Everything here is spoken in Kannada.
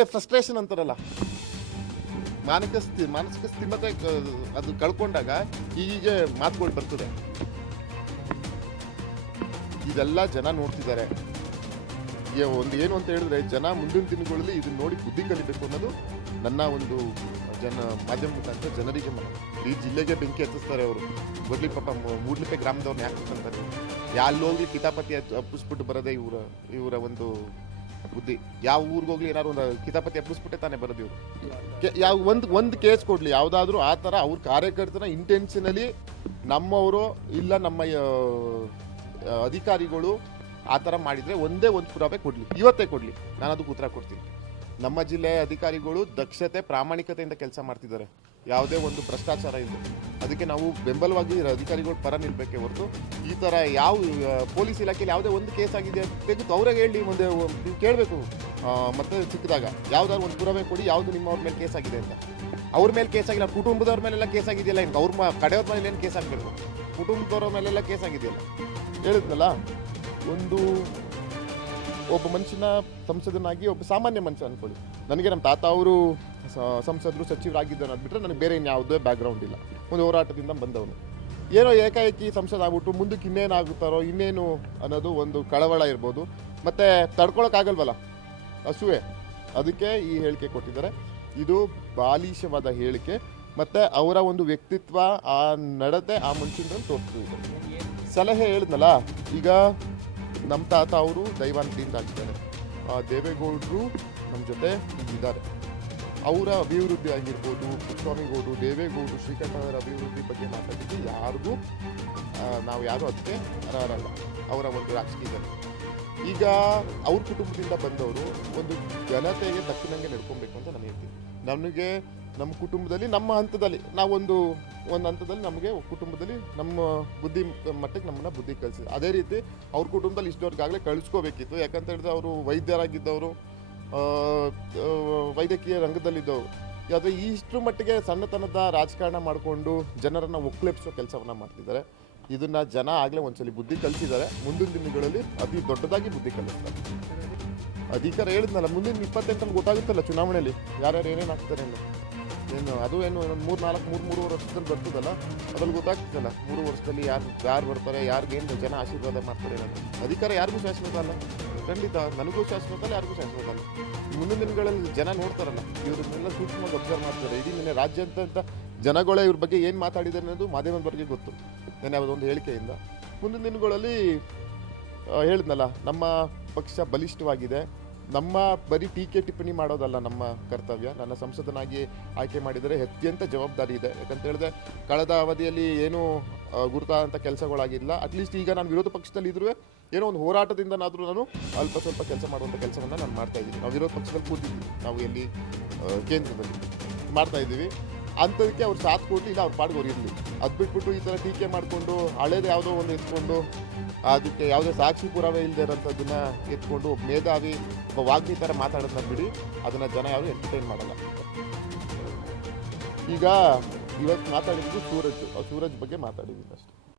ಫ್ರಸ್ಟ್ರೇಷನ್ ಅಂತಾರಲ್ಲ, ಮಾನಸಿಕ ಸ್ಥಿಮತೆ ಅದು ಕಳ್ಕೊಂಡಾಗ ಹೀಗೆ ಮಾತುಗಳು ಬರ್ತದೆ. ಇದೆಲ್ಲ ಜನ ನೋಡ್ತಿದ್ದಾರೆ. ಒಂದು ಏನು ಅಂತ ಹೇಳಿದ್ರೆ, ಜನ ಮುಂದಿನ ದಿನಗಳಲ್ಲಿ ಇದನ್ನ ನೋಡಿ ಬುದ್ಧಿ ಕಲಿಬೇಕು ಅನ್ನೋದು ನನ್ನ ಒಂದು ಮಾಧ್ಯಮ ಮುಖಾಂತರ ಜನರಿಗೆ ಈ ಜಿಲ್ಲೆಗೆ ಬೆಂಕಿ ಹಚ್ಚಿಸ್ತಾರೆ ಅವರು. ಬರ್ಲಿ ಪಾಪ ಮೂಡ್ಲಿಪೆ ಗ್ರಾಮದವ್ರನ್ನ ಯಾಕೆ ಅಂತಾರೆ, ಹೋಗ್ಲಿ ಕಿತಾಪತಿ ಹಬ್ಬಿಸ್ಬಿಟ್ಟು ಬರೋದೇ ಇವರ ಒಂದು ಬುದ್ಧಿ. ಯಾವ ಊರಿಗೆ ಹೋಗ್ಲಿ ಏನಾದ್ರು ಒಂದು ಕಿತಾಪತಿ ಹಬ್ಬಿಸ್ಬಿಟ್ಟೆ ತಾನೇ ಬರೋದು ಇವರು. ಒಂದು ಕೇಸ್ ಕೊಡ್ಲಿ ಯಾವ್ದಾದ್ರು ಆ ಥರ ಅವ್ರ ಕಾರ್ಯಕರ್ತನ ಇಂಟೆನ್ಷನಲಿ ನಮ್ಮವರು ಇಲ್ಲ ನಮ್ಮ ಅಧಿಕಾರಿಗಳು ಆ ಥರ ಮಾಡಿದರೆ ಒಂದೇ ಒಂದು ಪುರಾವೆ ಕೊಡಲಿ, ಇವತ್ತೇ ಕೊಡಲಿ, ನಾನು ಅದಕ್ಕೆ ಉತ್ತರ ಕೊಡ್ತೀನಿ. ನಮ್ಮ ಜಿಲ್ಲೆಯ ಅಧಿಕಾರಿಗಳು ದಕ್ಷತೆ ಪ್ರಾಮಾಣಿಕತೆಯಿಂದ ಕೆಲಸ ಮಾಡ್ತಿದ್ದಾರೆ, ಯಾವುದೇ ಒಂದು ಭ್ರಷ್ಟಾಚಾರ ಇದೆ. ಅದಕ್ಕೆ ನಾವು ಬೆಂಬಲವಾಗಿ ಅಧಿಕಾರಿಗಳ ಪರ ನಿಲ್ಬೇಕೇ ಹೊರತು ಈ ಥರ ಯಾವ ಪೊಲೀಸ್ ಇಲಾಖೆಯಲ್ಲಿ ಯಾವುದೇ ಒಂದು ಕೇಸ್ ಆಗಿದೆ ತೆಗೆದು ಅವ್ರಿಗೆ ಹೇಳಿ, ಮುಂದೆ ನೀವು ಕೇಳಬೇಕು. ಮತ್ತೆ ಸಿಕ್ಕಿದಾಗ ಯಾವ್ದಾದ್ರು ಒಂದು ಪುರಾವೆ ಕೊಡಿ, ಯಾವುದು ನಿಮ್ಮವ್ರ ಮೇಲೆ ಕೇಸ್ ಆಗಿದೆ ಅಂತ. ಅವ್ರ ಮೇಲೆ ಕೇಸ್ ಆಗಿಲ್ಲ, ಕುಟುಂಬದವ್ರ ಮೇಲೆಲ್ಲ ಕೇಸ್ ಆಗಿದೆಯಲ್ಲ, ಇನ್ನು ಅವ್ರ ಕಡೆಯವ್ರ ಮೇಲೆ ಏನು ಕೇಸ್ ಆಗಬೇಕು, ಕುಟುಂಬದವ್ರ ಮೇಲೆಲ್ಲ ಕೇಸ್ ಆಗಿದೆಯಲ್ಲ. ಹೇಳಿದ್ನಲ್ಲ, ಒಬ್ಬ ಮನುಷ್ಯನ ಸಂಸದನಾಗಿ ಒಬ್ಬ ಸಾಮಾನ್ಯ ಮನುಷ್ಯ ಅನ್ಕೊಳ್ಳಿ. ನನಗೆ ನಮ್ಮ ತಾತ ಅವರು ಸಂಸದರು ಸಚಿವರಾಗಿದ್ದಾನೆ ಅಂದ್ಬಿಟ್ರೆ ನನಗೆ ಬೇರೆ ಇನ್ಯಾವುದೇ ಬ್ಯಾಕ್ಗ್ರೌಂಡ್ ಇಲ್ಲ. ಒಂದು ಹೋರಾಟದಿಂದ ಬಂದವನು ಏನೋ ಏಕಾಏಕಿ ಸಂಸದ ಆಗ್ಬಿಟ್ಟು ಮುಂದಕ್ಕೆ ಇನ್ನೇನಾಗುತ್ತಾರೋ ಇನ್ನೇನು ಅನ್ನೋದು ಒಂದು ಕಳವಳ ಇರ್ಬೋದು. ಮತ್ತು ತಡ್ಕೊಳಕ್ಕಾಗಲ್ವಲ್ಲ ಹಸುವೆ, ಅದಕ್ಕೆ ಈ ಹೇಳಿಕೆ ಕೊಟ್ಟಿದ್ದಾರೆ. ಇದು ಬಾಲಿಶವಾದ ಹೇಳಿಕೆ ಮತ್ತು ಅವರ ಒಂದು ವ್ಯಕ್ತಿತ್ವ, ಆ ನಡತೆ ಆ ಮನುಷ್ಯನಲ್ಲಿ ತೋರಿಸ್ತಿದೆ. ಸಲಹೆ ಹೇಳಿದ್ನಲ್ಲ, ಈಗ ನಮ್ಮ ತಾತ ಅವರು ದೈವಾಂತದಿಂದ ಆಗಿದ್ದಾರೆ, ದೇವೇಗೌಡರು ನಮ್ಮ ಜೊತೆ ಇದ್ದಾರೆ. ಅವರ ಅಭಿವೃದ್ಧಿ ಆಗಿರ್ಬೋದು, ಸ್ವಾಮಿಗೌಡರು, ದೇವೇಗೌಡರು, ಶ್ರೀಕಂಠವರ ಅಭಿವೃದ್ಧಿ ಬಗ್ಗೆ ಮಾತಾಡಿದ್ದು ಯಾರಿಗೂ ನಾವು ಯಾರು ಅದಕ್ಕೆ ಅರ್ಹರಲ್ಲ ಅವರ ಒಂದು ರಾಜಕೀಯದಲ್ಲಿ. ಈಗ ಅವ್ರ ಕುಟುಂಬದಿಂದ ಬಂದವರು ಒಂದು ಜನತೆಗೆ ತಕ್ಕಿನಂಗೆ ನಡ್ಕೊಬೇಕು ಅಂತ ನಾನು ಹೇಳ್ತೀನಿ. ನನಗೆ ನಮ್ಮ ಕುಟುಂಬದಲ್ಲಿ ನಮ್ಮ ಹಂತದಲ್ಲಿ ನಾವೊಂದು ಹಂತದಲ್ಲಿ ನಮಗೆ ಕುಟುಂಬದಲ್ಲಿ ನಮ್ಮ ಬುದ್ಧಿ ಮಟ್ಟಕ್ಕೆ ನಮ್ಮನ್ನ ಬುದ್ಧಿ ಕಲಿಸಿದ್ರು. ಅದೇ ರೀತಿ ಅವ್ರ ಕುಟುಂಬದಲ್ಲಿ ಇಷ್ಟವರೆಗಾಗಲೇ ಕಳಿಸ್ಕೋಬೇಕಿತ್ತು. ಯಾಕಂತ ಹೇಳಿದ್ರೆ ಅವರು ವೈದ್ಯರಾಗಿದ್ದವರು, ವೈದ್ಯಕೀಯ ರಂಗದಲ್ಲಿದ್ದವರು. ಆದರೆ ಇಷ್ಟರ ಮಟ್ಟಿಗೆ ಸಣ್ಣತನದ ರಾಜಕಾರಣ ಮಾಡಿಕೊಂಡು ಜನರನ್ನು ಒಕ್ಕಲೆಪ್ಸೋ ಕೆಲಸವನ್ನು ಮಾಡ್ತಿದ್ದಾರೆ. ಇದನ್ನು ಜನ ಆಗಲೇ ಒಂದ್ಸಲಿ ಬುದ್ಧಿ ಕಲಿಸಿದ್ದಾರೆ. ಮುಂದಿನ ದಿನಗಳಲ್ಲಿ ಅತಿ ದೊಡ್ಡದಾಗಿ ಬುದ್ಧಿ ಕಲಿಸ್ತಾರೆ. ಅಧಿಕಾರ ಹೇಳಿದ್ನಲ್ಲ, ಮುಂದಿನ 28 ಗೊತ್ತಾಗುತ್ತಲ್ಲ ಚುನಾವಣೆಯಲ್ಲಿ ಯಾರ್ಯಾರು ಏನೇನು ಆಗ್ತಾರೆ ಏನು. ಅದು ಏನು ಮೂರು ವರ್ಷದಲ್ಲಿ ಬರ್ತದಲ್ಲ, ಅದ್ರಲ್ಲಿ ಗೊತ್ತಾಗ್ತದಲ್ಲ 3 ವರ್ಷದಲ್ಲಿ ಯಾರು ಬರ್ತಾರೆ, ಯಾರಿಗೇನು ಜನ ಆಶೀರ್ವಾದ ಮಾಡ್ತಾರೆ ಅನ್ನೋದು. ಅಧಿಕಾರ ಯಾರಿಗೂ ಶಾಶ್ವತ ಅಲ್ಲ, ಖಂಡಿತ ನನಗೂ ಶಾಶ್ವತ ಅಲ್ಲ, ಯಾರಿಗೂ ಶಾಶ್ವತ ಅಲ್ಲ. ಮುಂದಿನ ದಿನಗಳಲ್ಲಿ ಜನ ನೋಡ್ತಾರಲ್ಲ, ಇವ್ರನ್ನೆಲ್ಲ ಸೂಕ್ಷ್ಮವಾಗಿ ಅಬ್ಸರ್ವ್ ಮಾಡ್ತಾರೆ. ಇಡೀ ನಿನ್ನೆ ರಾಜ್ಯಾದ್ಯಂತ ಜನಗಳೇ ಇವ್ರ ಬಗ್ಗೆ ಏನು ಮಾತಾಡಿದ್ದಾರೆ ಅನ್ನೋದು ಮಾಧ್ಯಮದ ಬಗ್ಗೆ ಗೊತ್ತು, ನಾನು ಯಾವುದೊಂದು ಹೇಳಿಕೆಯಿಂದ. ಮುಂದಿನ ದಿನಗಳಲ್ಲಿ ಹೇಳಿದ್ನಲ್ಲ, ನಮ್ಮ ಪಕ್ಷ ಬಲಿಷ್ಠವಾಗಿದೆ. ನಮ್ಮ ಬರೀ ಟೀಕೆ ಟಿಪ್ಪಣಿ ಮಾಡೋದಲ್ಲ ನಮ್ಮ ಕರ್ತವ್ಯ. ನನ್ನ ಸಂಸದನಾಗಿ ಆಯ್ಕೆ ಮಾಡಿದರೆ ಅತ್ಯಂತ ಜವಾಬ್ದಾರಿ ಇದೆ. ಯಾಕಂತ ಹೇಳಿದ್ರೆ ಕಳೆದ ಅವಧಿಯಲ್ಲಿ ಏನೂ ಗುರುತಾದಂಥ ಕೆಲಸಗಳಾಗಿಲ್ಲ. ಅಟ್ಲೀಸ್ಟ್ ಈಗ ನಾನು ವಿರೋಧ ಪಕ್ಷದಲ್ಲಿ ಇದ್ರೂ ಏನೋ ಒಂದು ಹೋರಾಟದಿಂದನಾದರೂ ನಾನು ಅಲ್ಪ ಸ್ವಲ್ಪ ಕೆಲಸ ಮಾಡುವಂಥ ಕೆಲಸವನ್ನು ನಾನು ಮಾಡ್ತಾಯಿದ್ದೀನಿ. ನಾವು ವಿರೋಧ ಪಕ್ಷದಲ್ಲಿ ಕೂತಿದ್ದೀವಿ, ನಾವು ಎಲ್ಲಿ ಕೇಂದ್ರದಲ್ಲಿ ಮಾಡ್ತಾಯಿದ್ದೀವಿ. ಅಂಥದಕ್ಕೆ ಅವ್ರು ಸಾಥ್ ಕೊಟ್ಟು ಇಲ್ಲ ಅವ್ರ ಪಾಡ್ಗೆ ಅವ್ರು ಇರಲಿ. ಅದು ಬಿಟ್ಬಿಟ್ಟು ಈ ಥರ ಟೀಕೆ ಮಾಡಿಕೊಂಡು ಹಳೇದು ಯಾವುದೋ ಒಂದು ಎತ್ಕೊಂಡು, ಅದಕ್ಕೆ ಯಾವುದೇ ಸಾಕ್ಷಿ ಪುರಾವೆ ಇಲ್ಲದೆ ಇರೋಂಥದ್ದನ್ನ ಎತ್ಕೊಂಡು ಒಬ್ಬ ಮೇಧಾವಿ, ಒಬ್ಬ ವಾಗ್ಮಿ ಥರ ಮಾತಾಡೋದನ್ನ ಬಿಡಿ. ಅದನ್ನು ಜನ ಯಾರು ಎಂಟರ್ಟೈನ್ ಮಾಡಲ್ಲ. ಈಗ ಇವತ್ತು ಮಾತಾಡಿದ್ದು ಸೂರಜ್ ಬಗ್ಗೆ ಮಾತಾಡಿದ್ದೀನಿ ಅಷ್ಟೇ.